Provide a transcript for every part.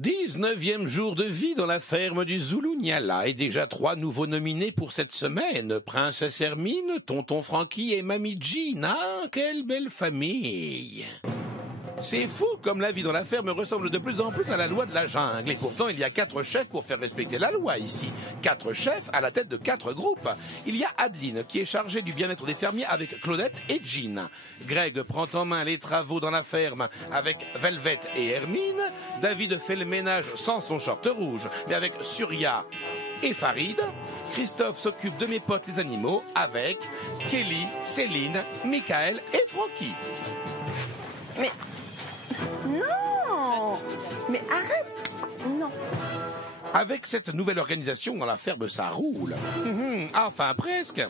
19e jour de vie dans la ferme du Zulu-Nyala et déjà 3 nouveaux nominés pour cette semaine. Princesse Hermine, Tonton Frankie et Mamie Jean. Ah, quelle belle famille! C'est fou comme la vie dans la ferme ressemble de plus en plus à la loi de la jungle. Et pourtant, il y a 4 chefs pour faire respecter la loi ici. 4 chefs à la tête de 4 groupes. Il y a Adeline qui est chargée du bien-être des fermiers avec Claudette et Jean. Greg prend en main les travaux dans la ferme avec Velvet et Hermine. David fait le ménage sans son short rouge, mais avec Surya et Farid. Christophe s'occupe de mes potes les animaux avec Kelly, Céline, Michael et Frankie. Mais... non! Mais arrête! Non. Avec cette nouvelle organisation dans la ferme, ça roule. Enfin, presque.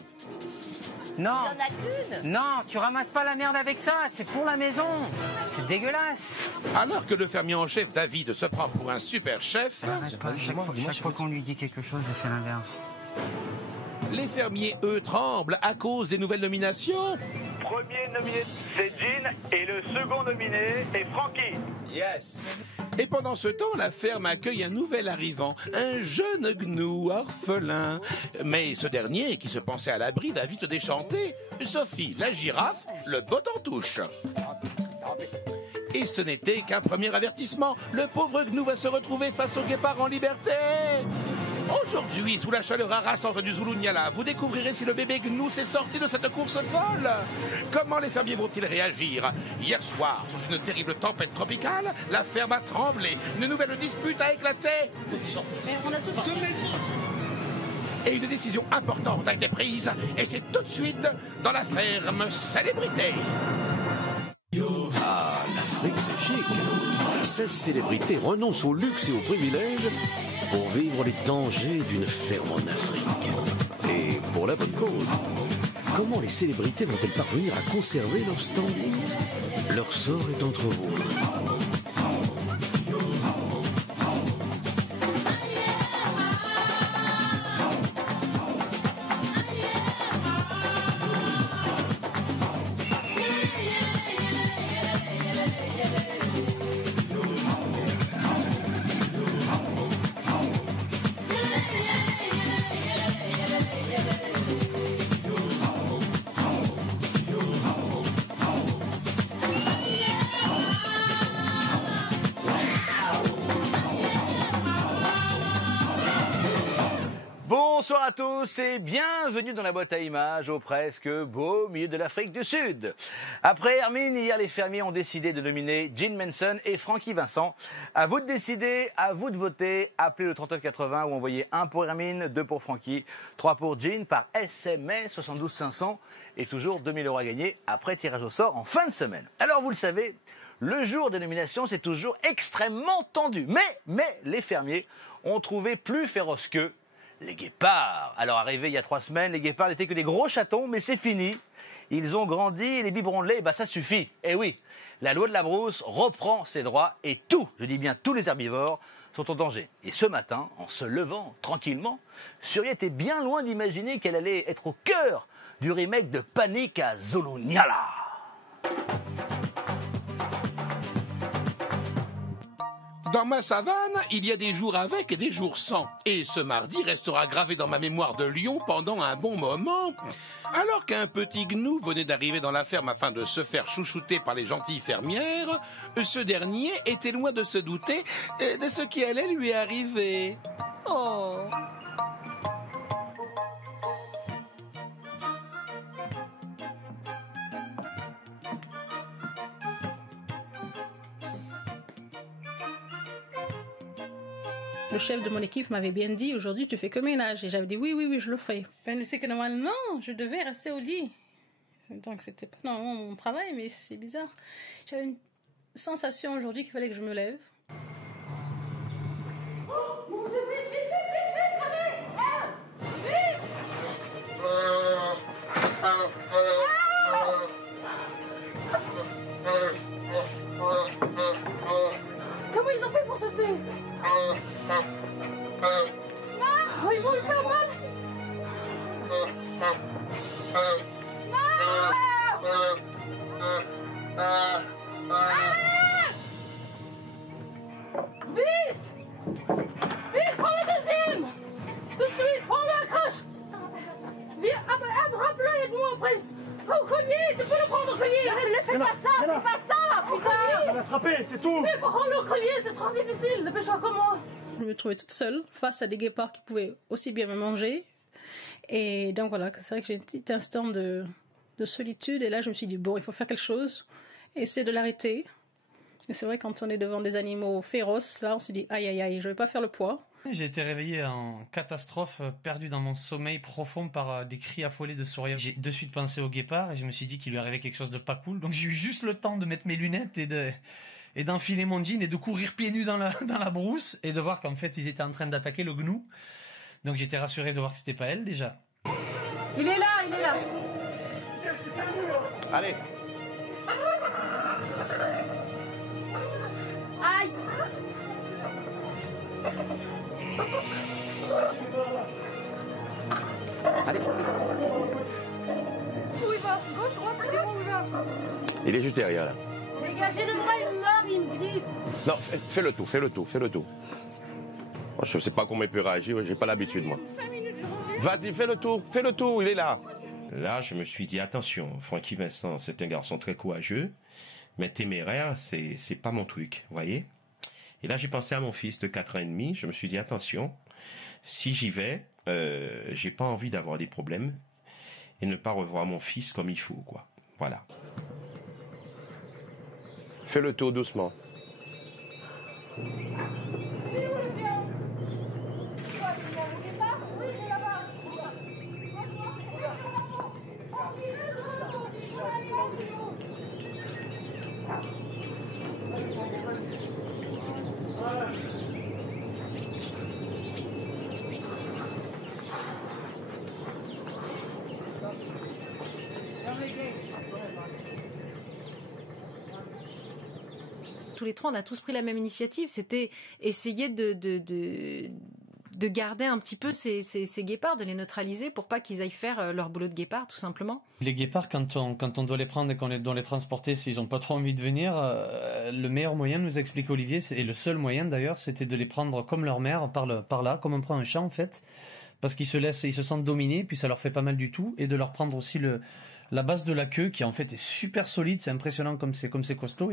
Non. Il n'y en a qu'une. Non, tu ramasses pas la merde avec ça, c'est pour la maison. C'est dégueulasse. Alors que le fermier en chef David se prend pour un super chef, Arrête pas, chaque fois qu'on lui dit quelque chose, elle fait l'inverse. les fermiers, eux, tremblent à cause des nouvelles nominations. Premier nominé, c'est Jean, et le second nominé est Frankie. Yes. Et pendant ce temps, la ferme accueille un nouvel arrivant, un jeune gnou orphelin. Mais ce dernier, qui se pensait à l'abri, va vite déchanter. Sophie, la girafe, le bot en touche. Et ce n'était qu'un premier avertissement. Le pauvre gnou va se retrouver face au guépard en liberté. Aujourd'hui, sous la chaleur harassante du Zulu-Nyala, vous découvrirez si le bébé gnou s'est sorti de cette course folle. Comment les fermiers vont-ils réagir? Hier soir, sous une terrible tempête tropicale, la ferme a tremblé. Une nouvelle dispute a éclaté. Mais on a tous... Et une décision importante a été prise. Et c'est tout de suite dans la ferme célébrité. Ah, l'Afrique, c'est chic. 16 célébrités renoncent au luxe et aux privilèges pour vivre les dangers d'une ferme en Afrique. Et pour la bonne cause. Comment les célébrités vont-elles parvenir à conserver leur standing? Leur sort est entre vos mains. Bonsoir à tous et bienvenue dans la boîte à images au presque beau milieu de l'Afrique du Sud. Après Hermine, hier les fermiers ont décidé de nominer Jean Manson et Frankie Vincent. À vous de décider, à vous de voter. Appelez le 3980 ou envoyez 1 pour Hermine, 2 pour Frankie, 3 pour Jean par SMS 72 500 et toujours 2000 € à gagner après tirage au sort en fin de semaine. Alors vous le savez, le jour des nominations c'est toujours extrêmement tendu. Mais les fermiers ont trouvé plus féroce qu'eux les guépards. Alors arrivés il y a 3 semaines, les guépards n'étaient que des gros chatons, mais c'est fini. Ils ont grandi et les biberons de lait, ça suffit. Eh oui, la loi de la brousse reprend ses droits et je dis bien tous les herbivores, sont en danger. Et ce matin, en se levant tranquillement, Surya était bien loin d'imaginer qu'elle allait être au cœur du remake de Panique à Zulu-Nyala. Dans ma savane, il y a des jours avec et des jours sans. Et ce mardi restera gravé dans ma mémoire de lion pendant un bon moment. Alors qu'un petit gnou venait d'arriver dans la ferme afin de se faire chouchouter par les gentilles fermières, ce dernier était loin de se douter de ce qui allait lui arriver. Oh. Le chef de mon équipe m'avait bien dit, aujourd'hui tu fais que ménage. Et j'avais dit oui, je le ferai. Ben, c'est que normalement, je devais rester au lit. Donc c'était pas normalement mon travail, mais c'est bizarre. J'avais une sensation aujourd'hui qu'il fallait que je me lève. Oh, mon Dieu, vite, allez! Vite! Comment ils ont fait pour sauter? Oh, ils vont lui faire mal. Vite! là. Fais pas ça, putain. Je vais l'attraper, c'est tout. Mais pour rendre le collier, c'est trop difficile. Dépêche-toi comment. Je me trouvais toute seule face à des guépards qui pouvaient aussi bien me manger. Et donc voilà, c'est vrai que j'ai un petit instant de solitude. Et là, je me suis dit, bon, il faut faire quelque chose. Essayer de l'arrêter. Et c'est vrai, quand on est devant des animaux féroces, là, on se dit, aïe, aïe, aïe, je vais pas faire le poids. J'ai été réveillé en catastrophe, perdu dans mon sommeil profond par des cris affolés de Soria. J'ai de suite pensé au guépard et je me suis dit qu'il lui arrivait quelque chose de pas cool. Donc j'ai eu juste le temps de mettre mes lunettes et d'enfiler mon jean et de courir pieds nus dans la brousse et de voir qu'en fait ils étaient en train d'attaquer le gnou. Donc j'étais rassuré de voir que c'était pas elle déjà. Il est là, il est là. Allez. Aïe. Allez. Où il va? Gauche, droite, dis-moi où il va. Il est juste derrière là. Dégagez le bras, il meurt, il me griffe. Non, fais le tour. Moi, je sais pas comment il peut réagir, j'ai pas l'habitude moi. Vas-y, fais le tour, il est là. Là, je me suis dit, attention, Francky Vincent, c'est un garçon très courageux, mais téméraire, c'est pas mon truc, vous voyez? Et là, j'ai pensé à mon fils de 4 ans et demi, je me suis dit, attention, si j'y vais, j'ai pas envie d'avoir des problèmes et ne pas revoir mon fils comme il faut, quoi. Voilà. Fais le tour doucement. Tous les trois, on a tous pris la même initiative. C'était essayer de garder un petit peu ces guépards, de les neutraliser pour pas qu'ils aillent faire leur boulot de guépard, tout simplement. Les guépards, quand on doit les prendre et qu'on doit les transporter, s'ils n'ont pas trop envie de venir, le meilleur moyen, nous a expliqué Olivier, et le seul moyen d'ailleurs, c'était de les prendre comme leur mère, par là, comme on prend un chat en fait, parce qu'ils se sentent dominés, puis ça leur fait pas mal du tout, et de leur prendre aussi la base de la queue, qui en fait est super solide, c'est impressionnant comme c'est costaud.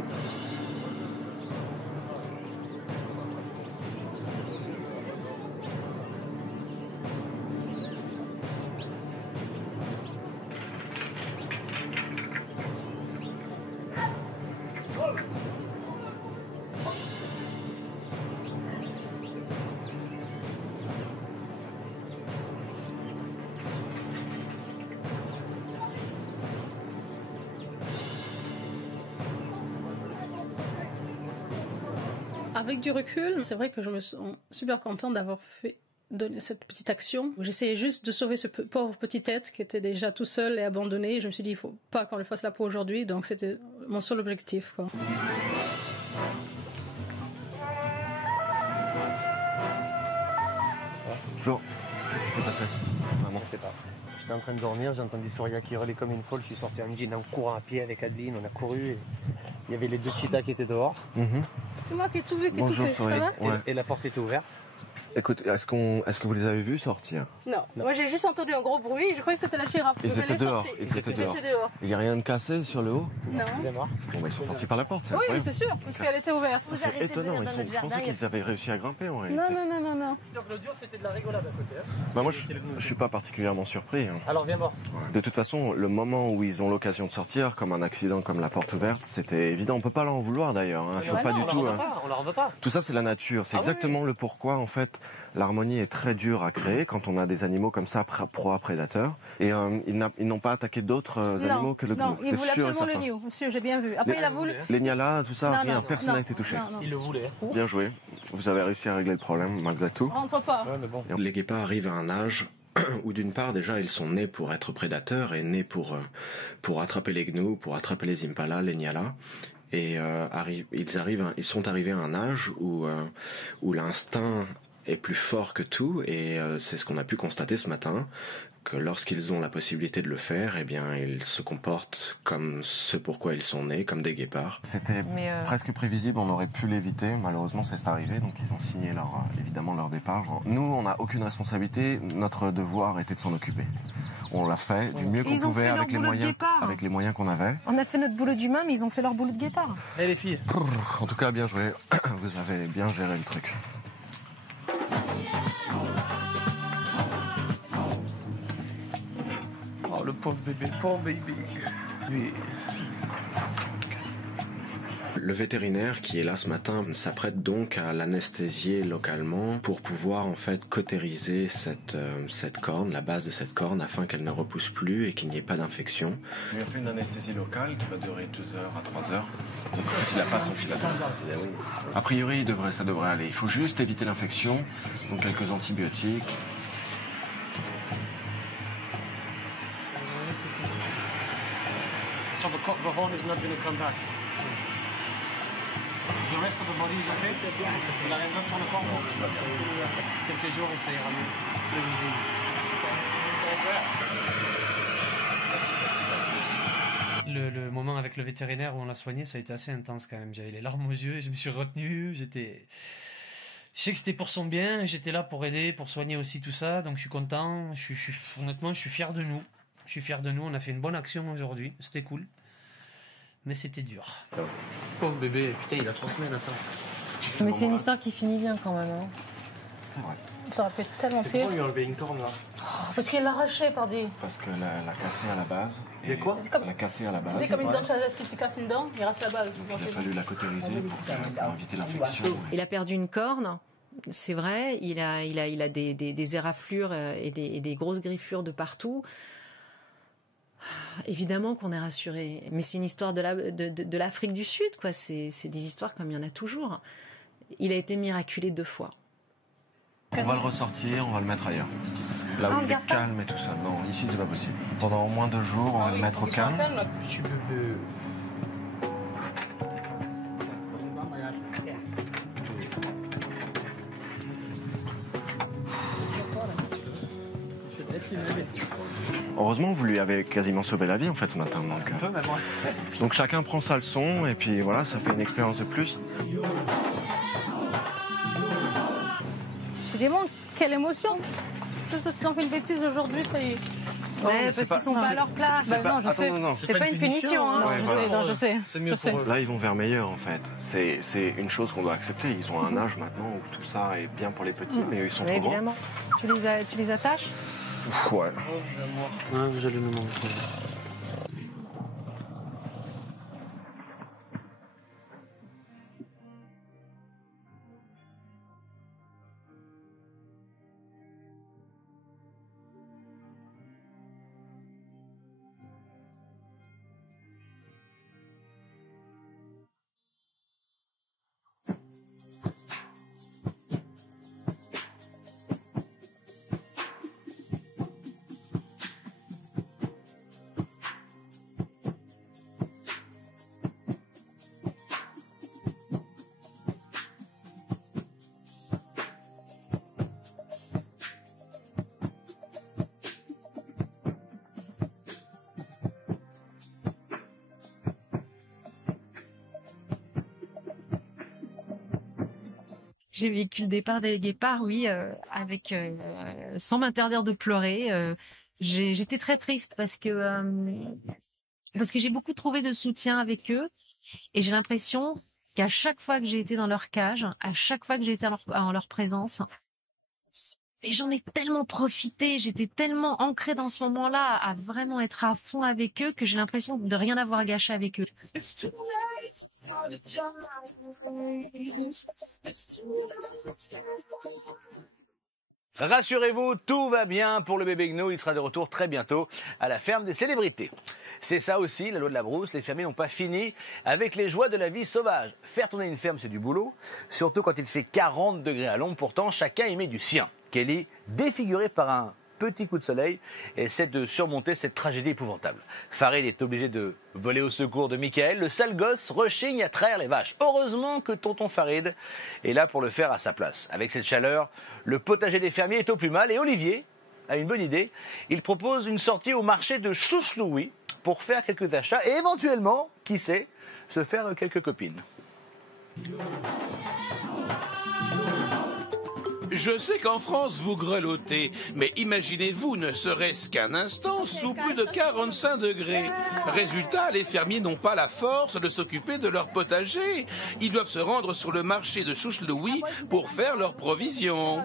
Avec du recul, c'est vrai que je me sens super contente d'avoir donné cette petite action. J'essayais juste de sauver ce pauvre petit être qui était déjà tout seul et abandonné. Je me suis dit, il faut pas qu'on le fasse là pour aujourd'hui, donc c'était mon seul objectif, quoi. Bonjour. Qu'est-ce qui s'est passé? Je sais pas. J'étais en train de dormir, j'ai entendu Soria qui hurlait comme une folle. Je suis sorti en jean en courant à pied avec Adeline, on a couru. Et il y avait les 2 cheetahs qui étaient dehors. C'est moi qui ai tout vu, qui ai Bonjour, tout fait. Soria. Ça va? Ouais. Et la porte était ouverte. Écoute, est-ce que vous les avez vus sortir? Non. Moi j'ai juste entendu un gros bruit et je croyais que c'était la girafe. Ils Je étaient l'ai dehors. sorti. Ils étaient Ils dehors. étaient dehors. Il n'y a rien de cassé sur le haut? Non. Bon, bah, ils sont sortis par la porte. Oui, c'est sûr, parce qu'elle était ouverte. C'est étonnant. Je pensais qu'ils avaient réussi à grimper en réalité. Non. Claudio, c'était de la rigolade à côté. Bah, moi, je suis pas particulièrement surpris. Alors viens voir. De toute façon, le moment où ils ont l'occasion de sortir, comme un accident, comme la porte ouverte, c'était évident. On peut pas leur en vouloir d'ailleurs. Faut pas du tout. On leur veut pas. Tout ça, c'est la nature. C'est exactement le pourquoi, en fait, l'harmonie est très dure à créer quand on a des animaux comme ça, proies, prédateurs. Et ils n'ont pas attaqué d'autres animaux que le gnou. Non, il voulait sûr et absolument certain. le gnou. Monsieur, j'ai bien vu. Après, il a voulu. Les nyalas, tout ça, Non, rien. non, Personne n'a été touché. non. Il le voulait. Bien joué. Vous avez réussi à régler le problème malgré tout. Rentre pas. Les guépards arrivent à un âge où d'une part déjà ils sont nés pour être prédateurs et nés pour attraper les gnous, pour attraper les impalas, les nyalas. Et ils sont arrivés à un âge où l'instinct est plus fort que tout, et c'est ce qu'on a pu constater ce matin, que lorsqu'ils ont la possibilité de le faire, eh bien ils se comportent comme ce pourquoi ils sont nés, comme des guépards. C'était presque prévisible, on aurait pu l'éviter, malheureusement c'est arrivé, donc ils ont signé évidemment leur départ. Nous, on n'a aucune responsabilité, notre devoir était de s'en occuper. On l'a fait du mieux qu'on Ils ont pouvait fait leur avec boulot de guépard. avec les moyens qu'on avait. On a fait notre boulot d'humain, mais ils ont fait leur boulot de guépard. Eh les filles. En tout cas, bien joué. Vous avez bien géré le truc. Oh le pauvre bébé, Lui. Le vétérinaire qui est là ce matin s'apprête donc à l'anesthésier localement pour pouvoir en fait cautériser cette corne, la base de cette corne, afin qu'elle ne repousse plus et qu'il n'y ait pas d'infection. Il a fait une anesthésie locale qui va durer 2 heures à 3 heures. Il n'a pas senti la douleur. A priori, ça devrait aller. Il faut juste éviter l'infection, donc quelques antibiotiques. So the horn is not going to come back. The rest of the body is okay? Il a rien d'autre sur le corps? Quelques jours et ça ira mieux. Le moment avec le vétérinaire où on l'a soigné, ça a été assez intense quand même. J'avais les larmes aux yeux, je me suis retenu, Je sais que c'était pour son bien, j'étais là pour aider, pour soigner aussi tout ça, donc je suis content. Honnêtement, je suis fier de nous. Je suis fier de nous, on a fait une bonne action aujourd'hui, c'était cool. Mais c'était dur. Pauvre bébé, putain, il a 3 semaines, attends. Mais c'est une histoire qui finit bien quand même. Hein. C'est vrai. Ça aurait pu être tellement pire. Pourquoi il a enlevé une corne là? Parce qu'il l'a arraché, pardi. Parce qu'elle a cassé à la base. Et quoi? Elle a cassé à la base. C'est comme une dent, si tu casses une dent, il reste la base. Il a fallu la cautériser pour éviter l'infection. Il a perdu une corne, c'est vrai. Il a des éraflures et des grosses griffures de partout. Évidemment qu'on est rassuré, mais c'est une histoire de l'Afrique du Sud, quoi. C'est des histoires comme il y en a toujours. Il a été miraculé 2 fois. On va le ressortir, on va le mettre ailleurs. Là où il est calme et tout ça. Non, ici c'est pas possible. Pendant au moins 2 jours, on va le mettre au calme. Petit bébé. Heureusement, vous lui avez quasiment sauvé la vie en fait ce matin. Donc chacun prend sa leçon et puis voilà, ça fait une expérience de plus. Je dis bon, quelle émotion. Juste parce qu'ils ont fait une bêtise aujourd'hui, ça y est. Ouais, parce qu'ils sont pas à leur place. Non, je sais. C'est pas une punition. Hein. Je sais. C'est mieux pour eux. Là, ils vont vers meilleur en fait. C'est une chose qu'on doit accepter. Ils ont un âge maintenant où tout ça est bien pour les petits, mais ils sont trop grands. Évidemment. Tu les attaches? Ouais. Ouais, vous allez nous montrer. J'ai vécu le départ des guépards, oui, sans m'interdire de pleurer. J'étais très triste parce que j'ai beaucoup trouvé de soutien avec eux et j'ai l'impression qu'à chaque fois que j'ai été dans leur cage, à chaque fois que j'ai été en leur présence, et j'en ai tellement profité, j'étais tellement ancrée dans ce moment-là à vraiment être à fond avec eux que j'ai l'impression de rien avoir gâché avec eux. Rassurez-vous, tout va bien pour le bébé Gnou. Il sera de retour très bientôt à la ferme des célébrités. C'est ça aussi, la loi de la brousse. Les fermiers n'ont pas fini avec les joies de la vie sauvage. Faire tourner une ferme, c'est du boulot, surtout quand il fait 40 degrés à l'ombre. Pourtant, chacun y met du sien. Kelly, défigurée par un petit coup de soleil, essaie de surmonter cette tragédie épouvantable. Farid est obligé de voler au secours de Michael. Le sale gosse rechigne à traire les vaches. Heureusement que tonton Farid est là pour le faire à sa place. Avec cette chaleur, le potager des fermiers est au plus mal et Olivier a une bonne idée. Il propose une sortie au marché de Chouchloui pour faire quelques achats et éventuellement, qui sait, se faire quelques copines. Je sais qu'en France, vous grelottez, mais imaginez-vous ne serait-ce qu'un instant sous plus de 45 degrés. Résultat, les fermiers n'ont pas la force de s'occuper de leur potager. Ils doivent se rendre sur le marché de Chouchlouis pour faire leurs provisions.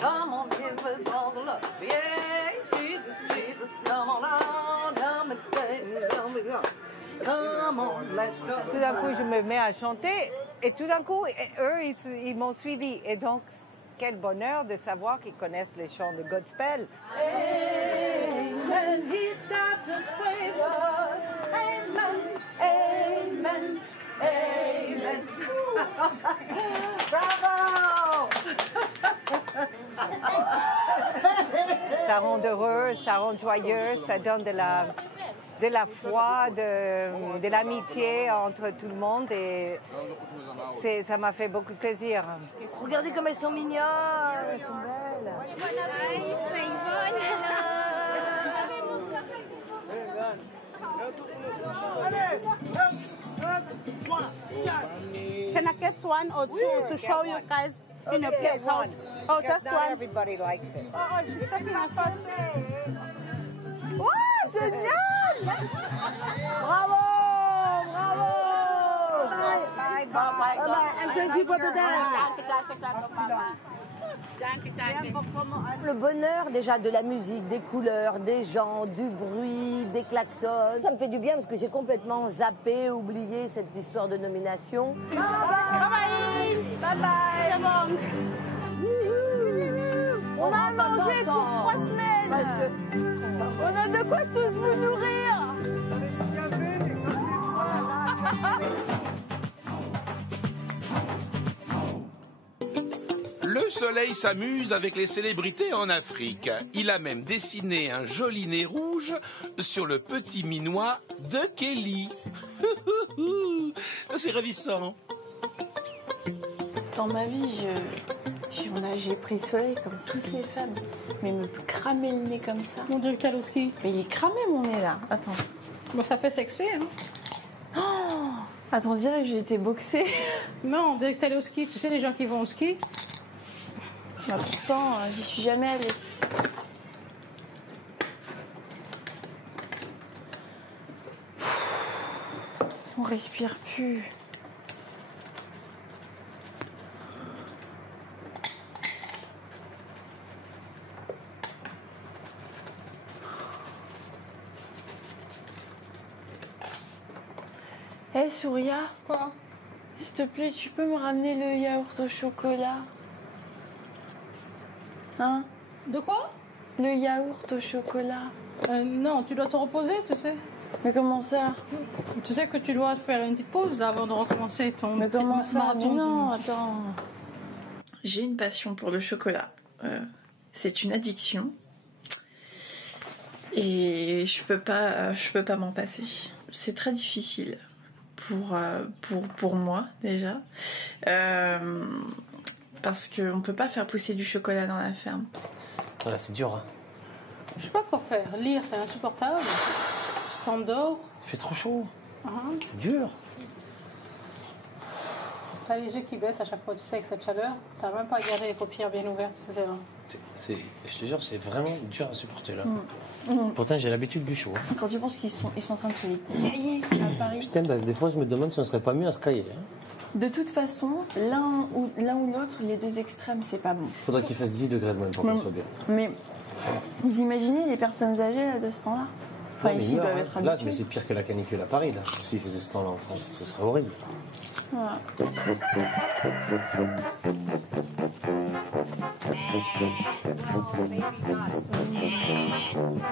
Come on, give us all the love. Yeah, Jesus, Jesus, come on, come on, let's go. Tout d'un coup, je me mets à chanter et tout d'un coup, eux, ils m'ont suivi. Et donc, quel bonheur de savoir qu'ils connaissent les chants de Godspell. Amen, he died to save us. Amen, amen, amen. Bravo! Ça rend heureux, ça rend joyeux, ça donne de la foi, de l'amitié entre tout le monde et ça m'a fait beaucoup de plaisir. Regardez comme elles sont mignonnes, elles sont belles. Can I get one or two to show you guys in your place? Oh, just Not one. everybody likes it. Oh, she's taking my first. Oh, génial! Bravo! Bravo! Bye, bye. And thank you for the dance. Le bonheur déjà de la musique, des couleurs, des gens, du bruit, des klaxons. Ça me fait du bien parce que j'ai complètement zappé, oublié cette histoire de nomination. Bye bye. Bye bye. On a mangé pour 3 semaines. Parce que on a de quoi tous vous nourrir. Le soleil s'amuse avec les célébrités en Afrique. Il a même dessiné un joli nez rouge sur le petit minois de Kelly. C'est ravissant. Dans ma vie, j'ai pris le soleil comme toutes les femmes. Mais me cramer le nez comme ça. Mon Dieu, Kalowski. Mais il est cramé mon nez là. Attends. Bon, ça fait sexy, hein. Oh, attends, on dirait que j'ai été boxée. Non, on dirait que t'allais au ski. Tu sais, les gens qui vont au ski. Bah, pourtant, j'y suis jamais allée. On respire plus. Hé, Souria. Quoi? S'il te plaît, tu peux me ramener le yaourt au chocolat? Hein? De quoi? Le yaourt au chocolat. Non, tu dois te reposer, tu sais. Mais comment ça? Tu sais que tu dois faire une petite pause avant de recommencer ton Mais comment ça? marathon. Non, attends. J'ai une passion pour le chocolat. C'est une addiction. Et je peux pas m'en passer. C'est très difficile pour moi déjà. Parce qu'on ne peut pas faire pousser du chocolat dans la ferme. Voilà, c'est dur. Hein. Je sais pas quoi faire. Lire, c'est insupportable. Tu t'endors. Il fait trop chaud. Uh-huh. C'est dur. T'as les yeux qui baissent à chaque fois, tu sais, avec cette chaleur. T'as même pas à garder les paupières bien ouvertes, etc. Je te jure, c'est vraiment dur à supporter là. Mm. Pourtant, j'ai l'habitude du chaud. Hein. Quand tu penses qu'ils sont en train de se les cailler à Paris. Putain, bah, des fois, je me demande si on serait pas mieux à se cailler. Hein. De toute façon, l'un ou l'autre, les deux extrêmes, c'est pas bon. Faudrait qu'il fasse 10 degrés de moins pour qu'on soit bien. Mais vous imaginez les personnes âgées là, de ce temps-là? Enfin, Ouais, ici, ils peuvent hein. être Là, habitués. mais c'est pire que la canicule à Paris. Là. S'ils faisaient ce temps-là en France, ce serait horrible. Voilà.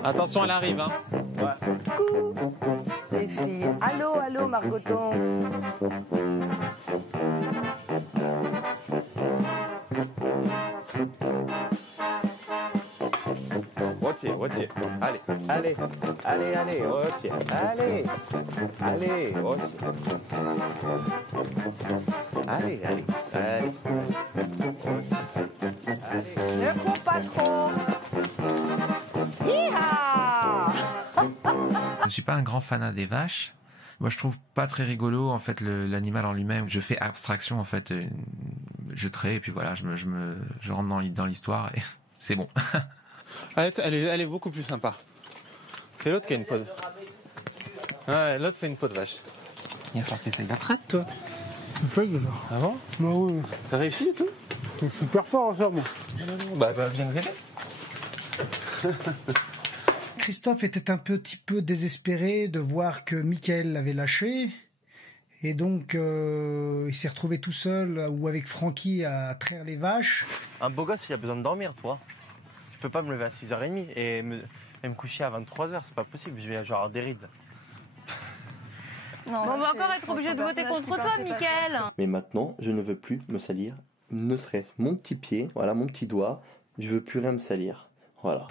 Attention, elle arrive. Hein. Ouais. coucou les filles. Allô, allô Margoton. Rotier. Allez, Rotier. Allez, Rotier. Allez. Ne cours pas trop. Hi-ha. Je suis pas un grand fanat des vaches. Moi, je trouve pas très rigolo en fait l'animal en lui-même. Je fais abstraction en fait, je trais et puis voilà, je rentre dans l'histoire et c'est bon. Elle est beaucoup plus sympa. C'est l'autre qui a une peau de... Ouais, l'autre c'est une peau de vache. Il va falloir que tu essayes la traite, toi. Je fais déjà. Ah bon? Bah oui. T'as réussi et tout? Je suis super fort en ça, moi. Bah viens nous aider. Christophe était un petit peu désespéré de voir que Michael l'avait lâché. Et donc, il s'est retrouvé tout seul ou avec Francky à traire les vaches. Un beau gosse, il a besoin de dormir, toi. Je peux pas me lever à 6h30 et me coucher à 23h, c'est pas possible. Je vais avoir des rides. Non, on va encore être obligé de voter contre toi, Michael. Mais maintenant, je ne veux plus me salir, ne serait-ce mon petit pied, voilà, mon petit doigt. Je veux plus rien me salir. Voilà.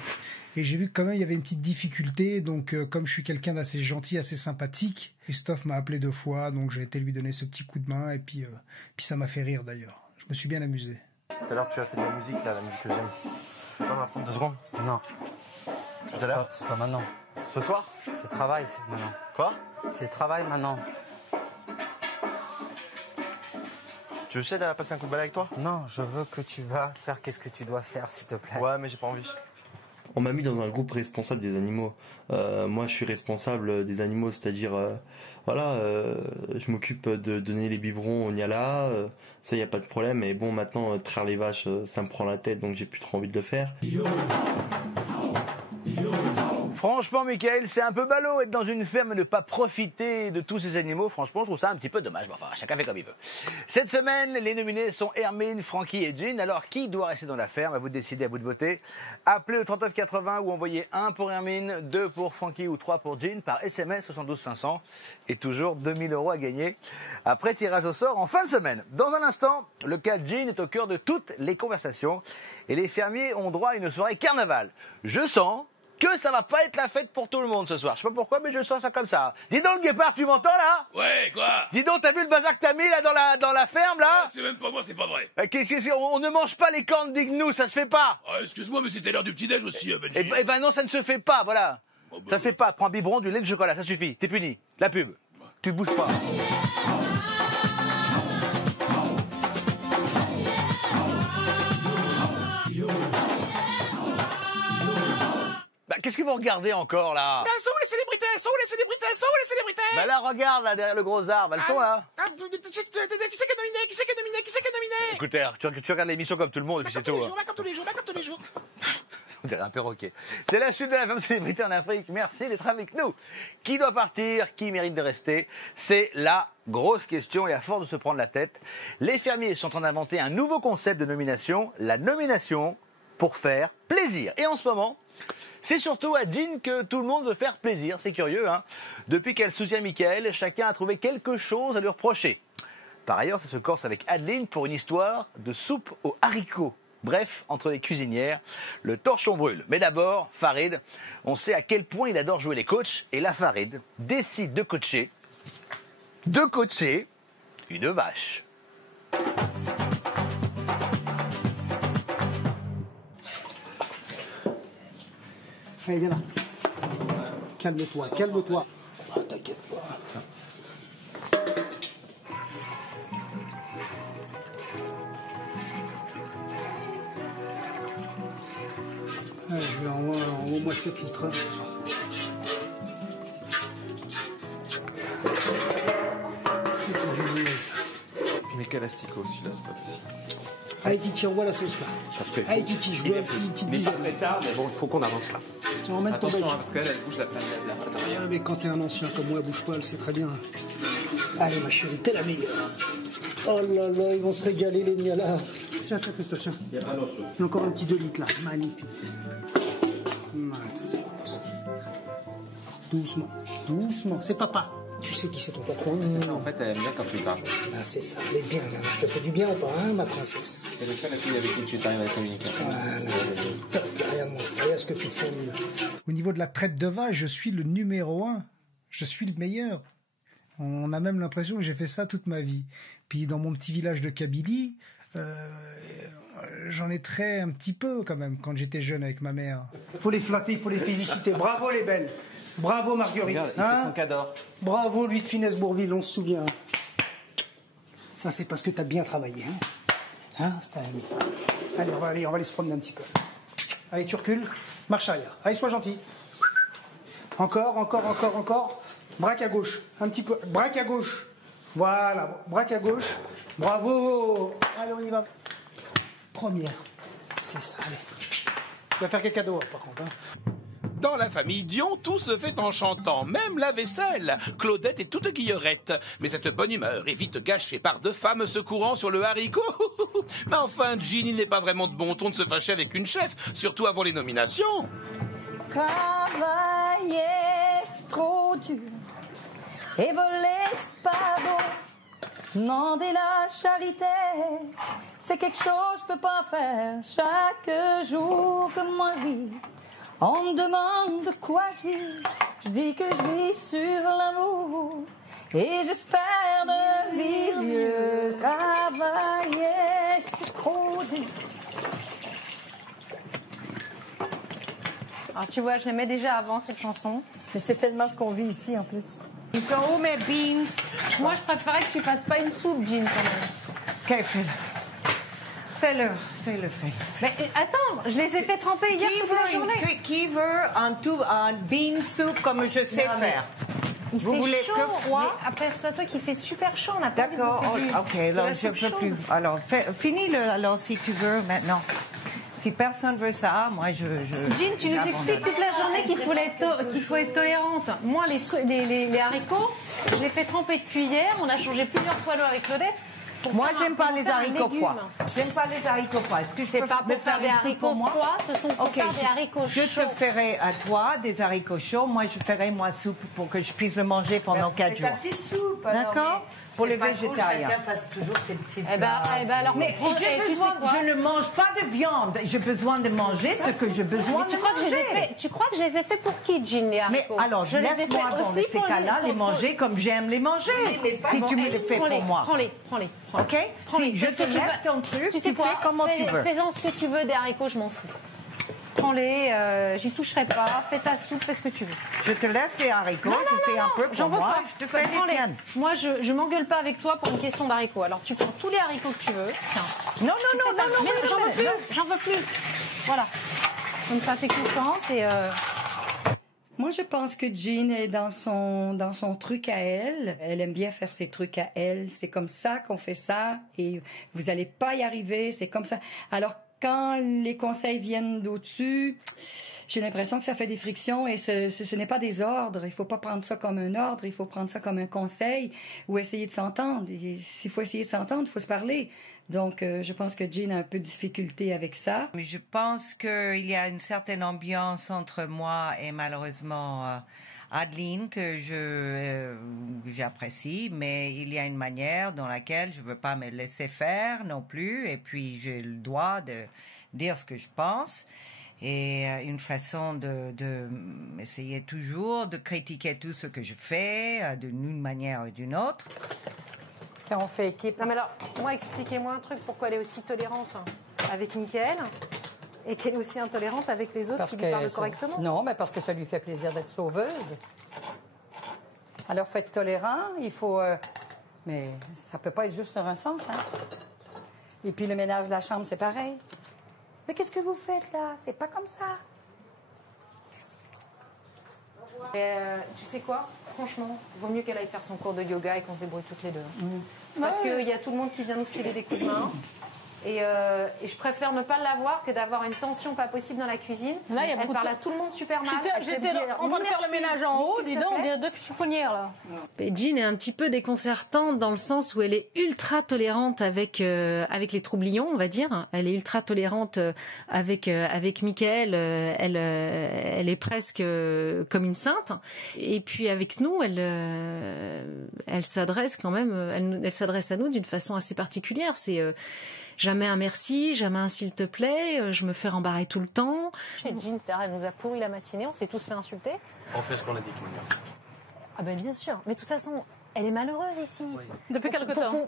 Et j'ai vu que quand même il y avait une petite difficulté, donc comme je suis quelqu'un d'assez gentil, assez sympathique, Christophe m'a appelé 2 fois, donc j'ai été lui donner ce petit coup de main, et puis ça m'a fait rire d'ailleurs. Je me suis bien amusé. Tout à l'heure, tu as fait de la musique, là, la musique que j'aime. Tu peux m'apprendre 2 secondes? Non. Tout à l'heure? C'est pas maintenant. Ce soir? C'est travail, c'est maintenant. Quoi? C'est travail maintenant. Tu veux que je t'aide à passer un coup de balai avec toi? Non, je veux que tu vas faire qu'est-ce que tu dois faire, s'il te plaît. Ouais, mais j'ai pas envie. On m'a mis dans un groupe responsable des animaux. Moi, je suis responsable des animaux, c'est-à-dire, je m'occupe de donner les biberons au Niala, ça, y a pas de problème. Mais bon, maintenant, traire les vaches, ça me prend la tête, donc j'ai plus trop envie de le faire. Franchement, Michael, c'est un peu ballot être dans une ferme et ne pas profiter de tous ces animaux. Franchement, je trouve ça un petit peu dommage. Bon, enfin, chacun fait comme il veut. Cette semaine, les nominés sont Hermine, Francky et Jean. Alors, qui doit rester dans la ferme? À vous de décider, à vous de voter. Appelez au 3980 ou envoyez 1 pour Hermine, 2 pour Francky ou 3 pour Jean par SMS 72 500. Et toujours 2000 € à gagner après tirage au sort en fin de semaine. Dans un instant, le cas Jean est au cœur de toutes les conversations. Et les fermiers ont droit à une soirée carnaval. Je sens que ça va pas être la fête pour tout le monde ce soir. Je sais pas pourquoi, mais je sens ça comme ça. Dis donc, Guépard, tu m'entends là? Ouais, quoi? Dis donc, t'as vu le bazar que t'as mis là dans la ferme là? C'est même pas moi, c'est pas vrai. Qu'est-ce que c'est? On ne mange pas les cornes d'Ignou, ça se fait pas. Ah, excuse-moi, mais c'était l'heure du petit-déj aussi, Benji. Eh ben non, ça ne se fait pas, voilà. Oh, bah, ça se fait pas. Prends un biberon, du lait de chocolat, ça suffit. T'es puni. La pub. Tu te bouges pas. Qu'est-ce que vous regardez encore là? Sont où les célébrités? Sont où les célébrités? Sont où les célébrités? Bah là, regarde là derrière le gros arbre, elles sont là. Qui c'est qui est nominé? Qui c'est qui est nominé? Qui c'est qui est nominé? Écoutez, tu regardes l'émission comme tout le monde et puis c'est tout. Comme tous les jours. On dirait un perroquet. C'est la suite de la femme célébrité en Afrique. Merci d'être avec nous. Qui doit partir? Qui mérite de rester? C'est la grosse question et à force de se prendre la tête, les fermiers sont en train d'inventer un nouveau concept de nomination, la nomination pour faire plaisir. Et en ce moment, c'est surtout à Jean que tout le monde veut faire plaisir. C'est curieux, hein? Depuis qu'elle soutient Michael, chacun a trouvé quelque chose à lui reprocher. Par ailleurs, ça se corse avec Adeline pour une histoire de soupe aux haricots. Bref, entre les cuisinières, le torchon brûle. Mais d'abord, Farid, on sait à quel point il adore jouer les coachs. Et là, Farid décide de coacher une vache. Allez, viens là. Calme-toi, calme-toi. Oh, t'inquiète pas. Allez, je vais en au moins 7 litres hein, ce soir. Mais quel asticot celui-là, c'est pas possible. Allez Kiki, envoie la sauce là. Allez Kiki, je veux une petite dizaine. Il est pas très tard, mais bon, il faut qu'on avance là. Tu emmènes ton attention, hein, parce qu'elle bouge la planète là. Ah, mais quand t'es un ancien comme moi, bouge pas, elle sait très bien. Allez ma chérie, t'es la meilleure. Oh là là, ils vont se régaler les Niala. Tiens, Christophe, tiens. Il y a encore un petit 2 litres là, magnifique. Doucement, doucement, c'est papa. Tu sais qui c'est ton patron? C'est ça, en fait, elle aime bien quand tu parles. Ah, c'est ça, elle est bien là. Je te fais du bien ou pas, hein, ma princesse? C'est le seul fille avec qui tu arrives à communiquer. Voilà, top, regarde moi, regarde ce que tu te fais. Au niveau de la traite de vache, je suis le numéro 1. Je suis le meilleur. On a même l'impression que j'ai fait ça toute ma vie. Puis dans mon petit village de Kabylie, j'en ai un petit peu quand même quand j'étais jeune avec ma mère. Faut les flatter, il faut les féliciter. Bravo les belles. Bravo Marguerite. Regarde, il fait son cador. Bravo Louis de Finesse-Bourville, on se souvient. Ça, c'est parce que tu as bien travaillé. Hein, c'est un ami. Allez, on va aller se promener un petit peu. Allez, tu recules. Marche arrière. Allez, sois gentil. Encore. Braque à gauche. Un petit peu. Braque à gauche. Voilà. Braque à gauche. Bravo. Allez, on y va. Première. C'est ça, allez. Tu vas faire caca dehors, par contre. Hein. Dans la famille Dion, tout se fait en chantant, même la vaisselle. Claudette est toute guillerette. Mais cette bonne humeur est vite gâchée par deux femmes se courant sur le haricot. Mais enfin, Jean, il n'est pas vraiment de bon ton de se fâcher avec une chef, surtout avant les nominations. Travailler, c'est trop dur. Et voler, c'est pas beau. Demander la charité, c'est quelque chose que je peux pas faire. Chaque jour que moi je vis, on me demande de quoi je vis. Je dis que je vis sur l'amour. Et j'espère de vivre mieux. Travailler, c'est trop dur. Alors tu vois, je l'aimais déjà avant cette chanson. Mais c'est tellement ce qu'on vit ici en plus. Ils sont où mes beans? Moi je préférais que tu fasses pas une soupe, Jean, quand même. Ok, fais-le. Mais attends, je les ai fait tremper hier toute la journée. Qui veut un bean soup comme je sais faire? Il Vous fait voulez chaud, que froid? mais après ça, toi qui fait super chaud, on n'a pas envie de D'accord, bouffer ok, alors je ne peux plus. Alors, finis-le alors si tu veux maintenant. Si personne veut ça, moi je Jean, tu nous expliques toute la journée qu'il faut être tolérante. Moi, les haricots, je les fais tremper depuis hier. On a changé plusieurs fois l'eau avec Claudette. Moi, j'aime pas les haricots froids. J'aime pas les haricots froids. Est-ce que c'est pas pour faire des haricots froids, ce sont pour faire des haricots chauds. Je te ferai à toi des haricots chauds. Moi, je ferai moi soupe pour que je puisse le manger pendant 4 jours. C'est ta petite soupe. D'accord? Pour les végétariens. Chacun fasse toujours ses petits Eh ben alors, mais je ne mange pas de viande. J'ai besoin de manger ce que j'ai besoin de manger. Tu crois que je les ai fait pour qui, Jean, les haricots? Mais alors, laisse-moi dans ces cas-là les manger comme j'aime les manger. Si tu me les fais pour moi. Prends-les. Ok? Si je te laisse ton truc, tu fais comment tu veux. Fais-en ce que tu veux des haricots, je m'en fous. Prends-les, j'y toucherai pas, fais ta soupe, fais ce que tu veux. Je te laisse les haricots, je fais un peu pour moi, je te fais les tiennes. Moi, je m'engueule pas avec toi pour une question d'haricots. Alors, tu prends tous les haricots que tu veux. Tiens. Non, j'en veux plus. Voilà. Comme ça, t'es contente et... Moi, je pense que Jean est dans son truc à elle. Elle aime bien faire ses trucs à elle. C'est comme ça qu'on fait ça et vous n'allez pas y arriver. C'est comme ça. Alors, quand les conseils viennent d'au-dessus, j'ai l'impression que ça fait des frictions et ce n'est pas des ordres. Il faut pas prendre ça comme un ordre, il faut prendre ça comme un conseil ou essayer de s'entendre. S'il faut essayer de s'entendre, il faut se parler. Donc, je pense que Jean a un peu de difficulté avec ça. Mais je pense qu'il y a une certaine ambiance entre moi et malheureusement Adeline que j'apprécie, mais il y a une manière dans laquelle je veux pas me laisser faire non plus, et puis j'ai le droit de dire ce que je pense, et une façon de essayer toujours de critiquer tout ce que je fais d'une manière ou d'une autre. Quand on fait équipe. Non mais alors, moi, expliquez-moi un truc, pourquoi elle est aussi tolérante avec Mickaël et qu'elle est aussi intolérante avec les autres qui lui parlent correctement. Non, mais parce que ça lui fait plaisir d'être sauveuse. Alors, faut être tolérant, il faut... mais ça peut pas être juste sur un sens, hein. Et puis le ménage de la chambre, c'est pareil. Mais qu'est-ce que vous faites, là? C'est pas comme ça. Tu sais quoi? Franchement, vaut mieux qu'elle aille faire son cours de yoga et qu'on se débrouille toutes les deux. Parce qu'il y a tout le monde qui vient nous filer des coups de main. Et je préfère ne pas l'avoir que d'avoir une tension pas possible dans la cuisine. Là, il y a elle parle à tout le monde super mal. J'étais en train de faire le ménage en haut, dis donc, on dirait deux chiffonnières là. Et Jean est un petit peu déconcertante dans le sens où elle est ultra tolérante avec les troublions, on va dire. Elle est ultra tolérante avec Mickaël. Elle est presque comme une sainte. Et puis avec nous, elle s'adresse quand même. Elle s'adresse à nous d'une façon assez particulière. C'est jamais un merci, jamais un s'il te plaît, je me fais rembarrer tout le temps. Chez Jean, elle nous a pourri la matinée, on s'est tous fait insulter. On fait ce qu'on a dit tout le monde. Ah ben bien sûr, mais de toute façon, elle est malheureuse ici. Oui. Depuis quelque temps.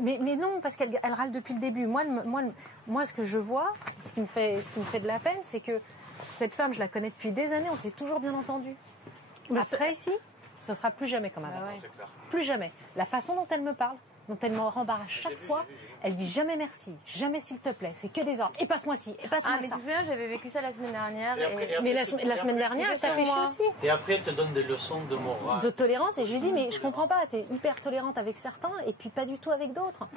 Mais non, parce qu'elle râle depuis le début. Moi, ce que je vois, ce qui me fait de la peine, c'est que cette femme, je la connais depuis des années, on s'est toujours bien entendu. Après, ici, ce sera plus jamais comme avant. Plus jamais. La façon dont elle me parle, dont elle me rembarre à chaque fois, elle dit jamais merci, jamais s'il te plaît, c'est que des ordres. Et passe-moi ci, et passe-moi mais ça. tu te souviens, j'avais vécu ça la semaine dernière. Mais la semaine dernière, elle t'a fait chier aussi. Et après, elle te donne des leçons de morale. De tolérance, et je lui dis, mais je comprends pas, t'es hyper tolérante avec certains, et puis pas du tout avec d'autres.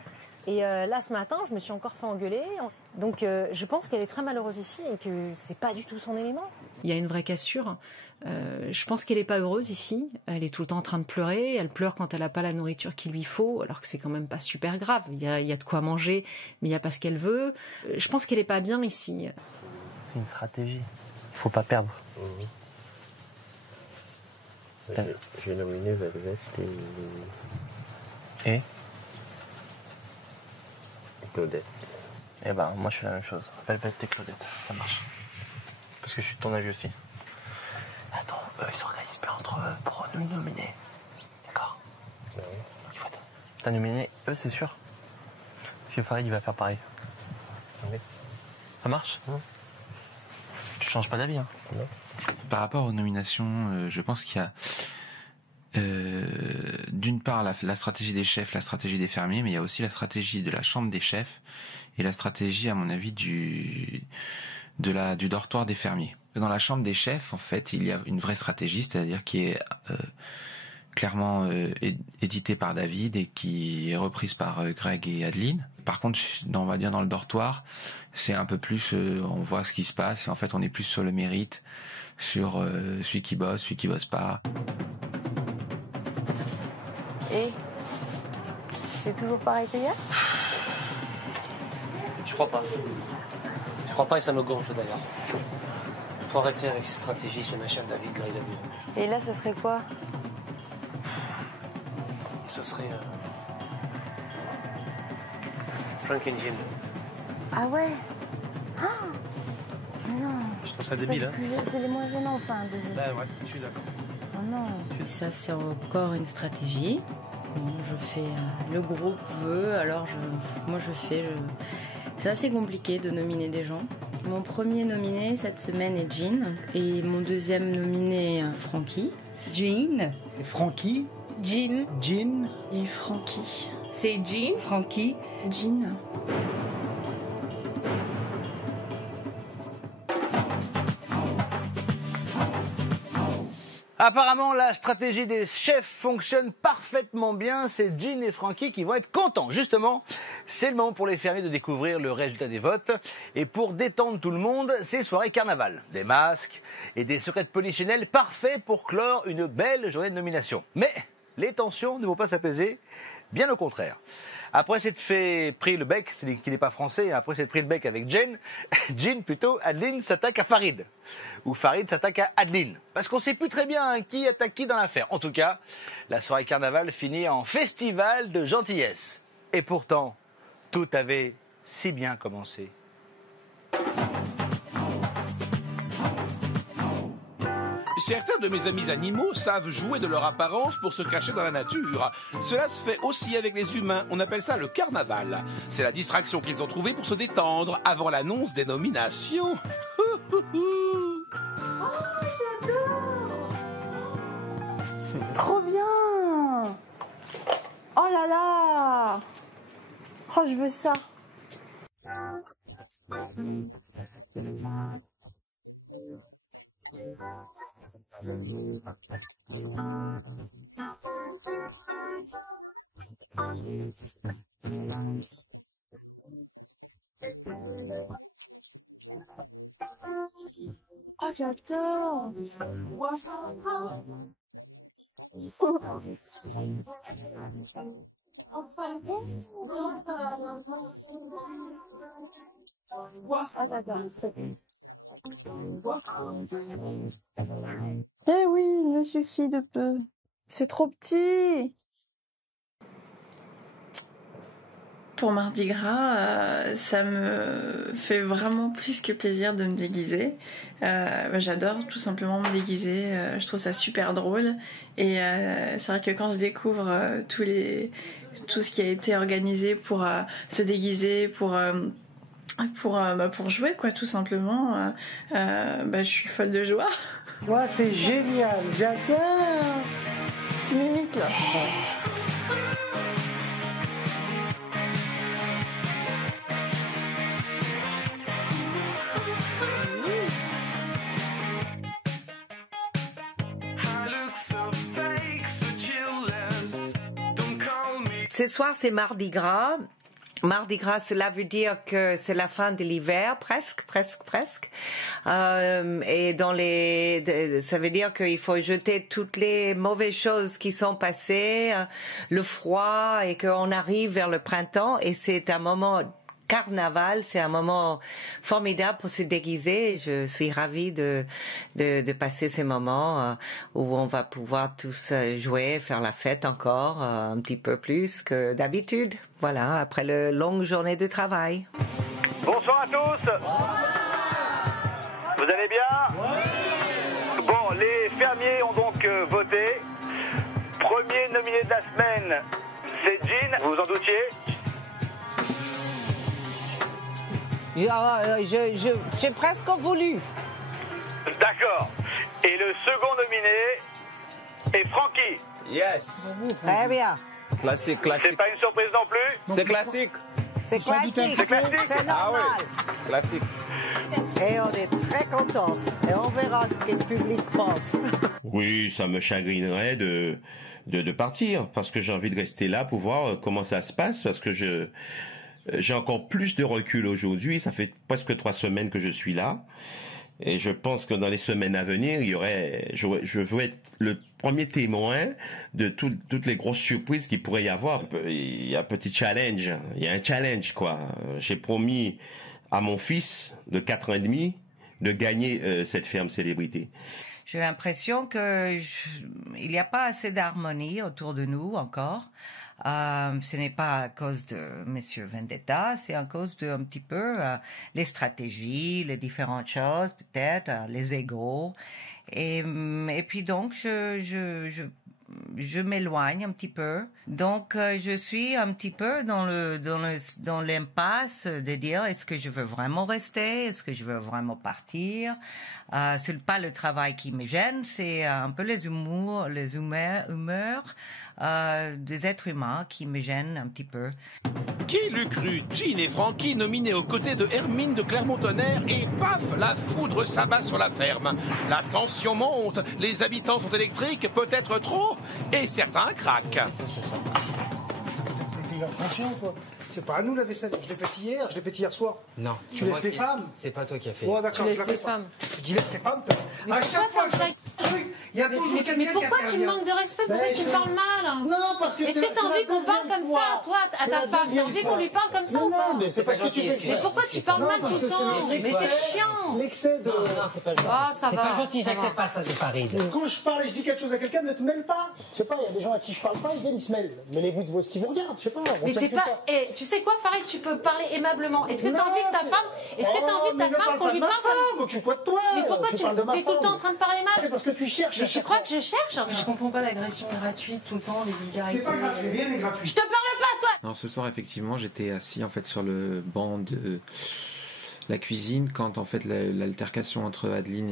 Et là, ce matin, je me suis encore fait engueuler. Donc, je pense qu'elle est très malheureuse ici, et que c'est pas du tout son élément. Il y a une vraie cassure. Je pense qu'elle n'est pas heureuse ici. Elle est tout le temps en train de pleurer. Elle pleure quand elle n'a pas la nourriture qu'il lui faut, alors que c'est quand même pas super grave. Il y a de quoi manger, mais il n'y a pas ce qu'elle veut. Je pense qu'elle n'est pas bien ici. C'est une stratégie. Il faut pas perdre. J'ai nominé Velvet Et Claudette. Eh ben, moi je fais la même chose. Velvet et Claudette, ça marche. Parce que je suis de ton avis aussi. Attends, ils s'organisent bien entre eux pour nous nominer. D'accord. Donc il faut t'as nominé eux, c'est sûr. Parce que Farid, il va faire pareil. Oui. Ça marche Tu changes pas d'avis, hein. Non. Par rapport aux nominations, je pense qu'il y a d'une part la stratégie des chefs, la stratégie des fermiers, mais il y a aussi la stratégie de la chambre des chefs et la stratégie, à mon avis, du dortoir des fermiers. Dans la chambre des chefs, en fait, il y a une vraie stratégie, c'est-à-dire qui est clairement éditée par David et qui est reprise par Greg et Adeline. Par contre, on va dire dans le dortoir, c'est un peu plus, on voit ce qui se passe et en fait, on est plus sur le mérite, sur celui qui bosse pas. Et c'est toujours pareil que hier? Je crois pas. Je crois pas et ça me gonfle d'ailleurs. Faut arrêter avec ces stratégies, ce machin David Gray. Et là, ce serait quoi? Ce serait Frank and Jim. Ah ouais? Ah, mais non. Je trouve ça débile, hein. C'est les moins gênants, enfin. Bah ouais, je suis d'accord. Oh non. Ça, c'est encore une stratégie. Je fais le groupe veut, alors moi je fais. C'est assez compliqué de nominer des gens. Mon premier nominé cette semaine est Jean et mon deuxième nominé est Frankie. Jean, Frankie, Jean et Frankie. C'est Jean, Frankie, Jean. Apparemment, la stratégie des chefs fonctionne parfaitement bien. C'est Jean et Frankie qui vont être contents. Justement, c'est le moment pour les fermiers de découvrir le résultat des votes. Et pour détendre tout le monde, c'est soirée carnaval. Des masques et des secrets de polichinelle parfaits pour clore une belle journée de nomination. Mais les tensions ne vont pas s'apaiser, bien au contraire. Après s'être pris le bec, qui n'est pas français, après s'être pris le bec avec Jean, Adeline s'attaque à Farid. Ou Farid s'attaque à Adeline. Parce qu'on ne sait plus très bien qui attaque qui dans l'affaire. En tout cas, la soirée carnaval finit en festival de gentillesse. Et pourtant, tout avait si bien commencé. Certains de mes amis animaux savent jouer de leur apparence pour se cacher dans la nature. Cela se fait aussi avec les humains. On appelle ça le carnaval. C'est la distraction qu'ils ont trouvée pour se détendre avant l'annonce des nominations. Trop bien! Oh là là! Oh, je veux ça! Oh, j'adore! Eh oui, il me suffit de peu. C'est trop petit. Pour Mardi Gras, ça me fait vraiment plus que plaisir de me déguiser. J'adore tout simplement me déguiser. Je trouve ça super drôle. Et c'est vrai que quand je découvre tout ce qui a été organisé pour se déguiser, pour Pour jouer, quoi, tout simplement. Je suis folle de joie. Ouais, c'est génial, j'adore. Tu m'imites, là. Ce soir, c'est Mardi Gras. Mardi Gras, cela veut dire que c'est la fin de l'hiver, presque. Et ça veut dire qu'il faut jeter toutes les mauvaises choses qui sont passées, le froid, et qu'on arrive vers le printemps. Et c'est un moment carnaval, c'est un moment formidable pour se déguiser. Je suis ravie de passer ces moments où on va pouvoir tous jouer, faire la fête encore un petit peu plus que d'habitude. Voilà, après la longue journée de travail. Bonsoir à tous. Vous allez bien? Bon, les fermiers ont donc voté. Premier nominé de la semaine, c'est Jean. Vous vous en doutiez? J'ai presque voulu. D'accord. Et le second nominé est Francky. Yes. Très bien. Classique. C'est pas une surprise non plus? C'est classique. C'est classique. C'est normal. Ah oui. Classique. Et on est très contente. Et on verra ce que le public pense. Oui, ça me chagrinerait de partir parce que j'ai envie de rester là pour voir comment ça se passe parce que j'ai encore plus de recul aujourd'hui. Ça fait presque 3 semaines que je suis là. Et je pense que dans les semaines à venir, je veux être le premier témoin de toutes les grosses surprises qu'il pourrait y avoir. Il y a un petit challenge. Il y a un challenge, quoi. J'ai promis à mon fils de 4 ans et demi de gagner cette ferme célébrité. J'ai l'impression qu'il n'y a pas assez d'harmonie autour de nous encore. Ce n'est pas à cause de Monsieur Vendetta, c'est à cause de un petit peu les stratégies, les différentes choses, peut-être les égos. Et puis donc je m'éloigne un petit peu. Donc je suis un petit peu dans l'impasse de dire est-ce que je veux vraiment rester, est-ce que je veux vraiment partir. C'est pas le travail qui me gêne, c'est un peu les humeurs des êtres humains qui me gênent un petit peu. Qui l'eût cru? Jean et Francky nominés aux côtés de Hermine de Clermont-Tonnerre et paf, la foudre s'abat sur la ferme. La tension monte, les habitants sont électriques, peut-être trop, et certains craquent. C'est pas à nous la vaisselle. Je l'ai faite hier, je l'ai faite hier soir. Non. Tu laisses les femmes. C'est pas toi qui as fait. Oh, d'accord, Tu laisses les femmes. Je dis laisse les femmes. Mais À chaque fois que pourquoi il y a toujours quelqu'un mais pourquoi qui tu me manques de respect? Pourquoi tu me parles mal? Non, parce que est-ce que t'as envie qu'on parle comme ça? Toi, à ta femme, t'as envie qu'on lui parle comme ça ou pas? Non, mais c'est parce que tu fais. Mais pourquoi tu parles mal tout le temps? Mais c'est chiant. L'excès de. Non, c'est pas gentil. Oh, ça c'est va. pas gentil, ça j'accepte va. pas ça de Farid. Quand je parle et je dis quelque chose à quelqu'un, ne te mêle pas. Je sais pas, il y a des gens à qui je parle pas, ils viennent, ils se mêlent. Mêlez-vous de ce qui vous regarde, je sais pas. Mais t'es pas. Eh, tu sais quoi, Farid, tu peux parler aimablement. Est-ce que t'as envie que ta femme. Est-ce que t'as envie de ta femme qu'on lui parle comme. Occupe-toi de toi. Mais pourquoi tu es tout le temps en train de parler mal? C'est parce que tu cherches. Mais tu crois que je cherche? Je comprends pas l'agression gratuite tout le temps, les vulgarités. C'est pas gratuit, rien n'est gratuit. Je te parle pas, toi! Non, ce soir, effectivement, j'étais assis en fait sur le banc de la cuisine quand en fait l'altercation entre Adeline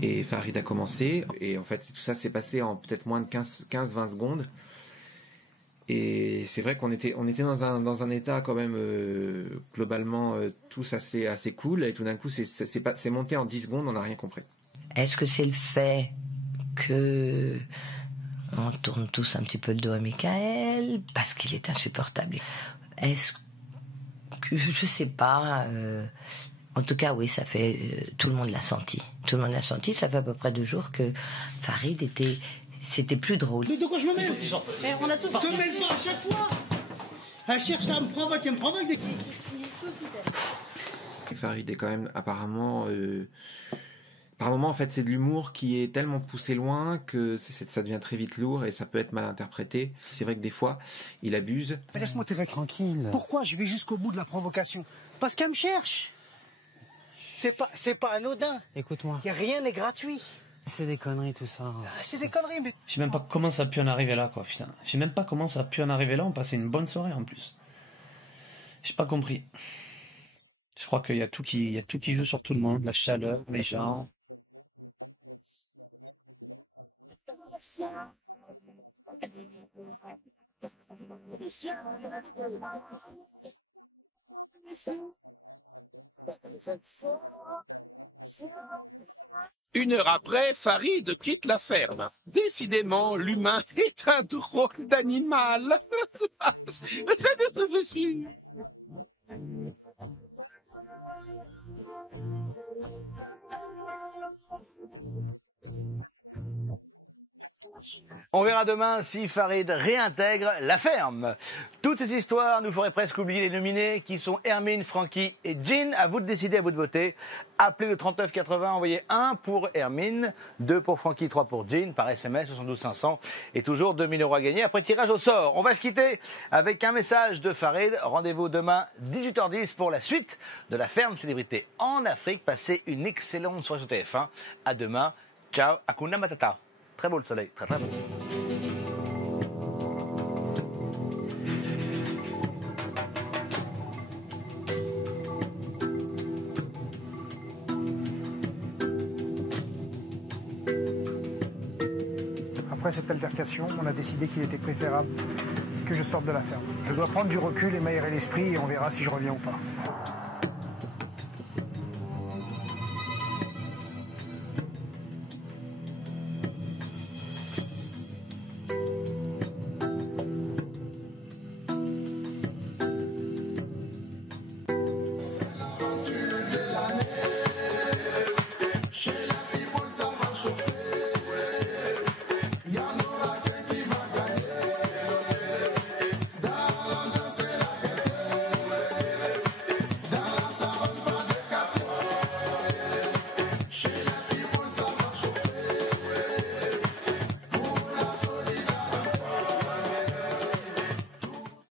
et Farid a commencé. Et en fait, tout ça s'est passé en peut-être moins de 15-20 secondes. Et c'est vrai qu'on était dans un état quand même globalement tous assez cool. Et tout d'un coup, c'est monté en 10 secondes, on n'a rien compris. Est-ce que c'est le fait que on tourne tous un petit peu le dos à Michael parce qu'il est insupportable? Est-ce que je sais pas. En tout cas, oui, ça fait tout le monde l'a senti. Tout le monde l'a senti. Ça fait à peu près 2 jours que Farid c'était plus drôle. Mais de quoi je me mêle? Mais on a tous. Te mêle pas à chaque fois. Elle cherche, ça me provoque, elle me provoque. Farid est quand même apparemment. Par moment, en fait, c'est de l'humour qui est tellement poussé loin que ça devient très vite lourd et ça peut être mal interprété. C'est vrai que des fois, il abuse. Mais laisse-moi te faire tranquille. Pourquoi je vais jusqu'au bout de la provocation? Parce qu'elle me cherche. C'est pas anodin. Écoute-moi. Rien n'est gratuit. C'est des conneries tout ça. C'est des conneries, mais. Je sais même pas comment ça a pu en arriver là, quoi, putain. Je sais même pas comment ça a pu en arriver là. On passait une bonne soirée en plus. J'ai pas compris. Je crois qu'il y a tout qui joue sur tout le monde, la chaleur, les gens. Une heure après, Farid quitte la ferme. Décidément, l'humain est un drôle d'animal. Je suis... On verra demain si Farid réintègre la ferme. Toutes ces histoires nous feraient presque oublier les nominés qui sont Hermine, Francky et Jean. À vous de décider, à vous de voter. Appelez le 3980, envoyez 1 pour Hermine, 2 pour Francky, 3 pour Jean par SMS 72 500 et toujours 2000 € à gagner après tirage au sort. On va se quitter avec un message de Farid. Rendez-vous demain 18h10 pour la suite de la ferme célébrité en Afrique. Passez une excellente soirée sur TF1. À demain. Ciao. Hakuna Matata. Très beau le soleil, très très beau. Après cette altercation, on a décidé qu'il était préférable que je sorte de la ferme. Je dois prendre du recul et m'aérer l'esprit et on verra si je reviens ou pas.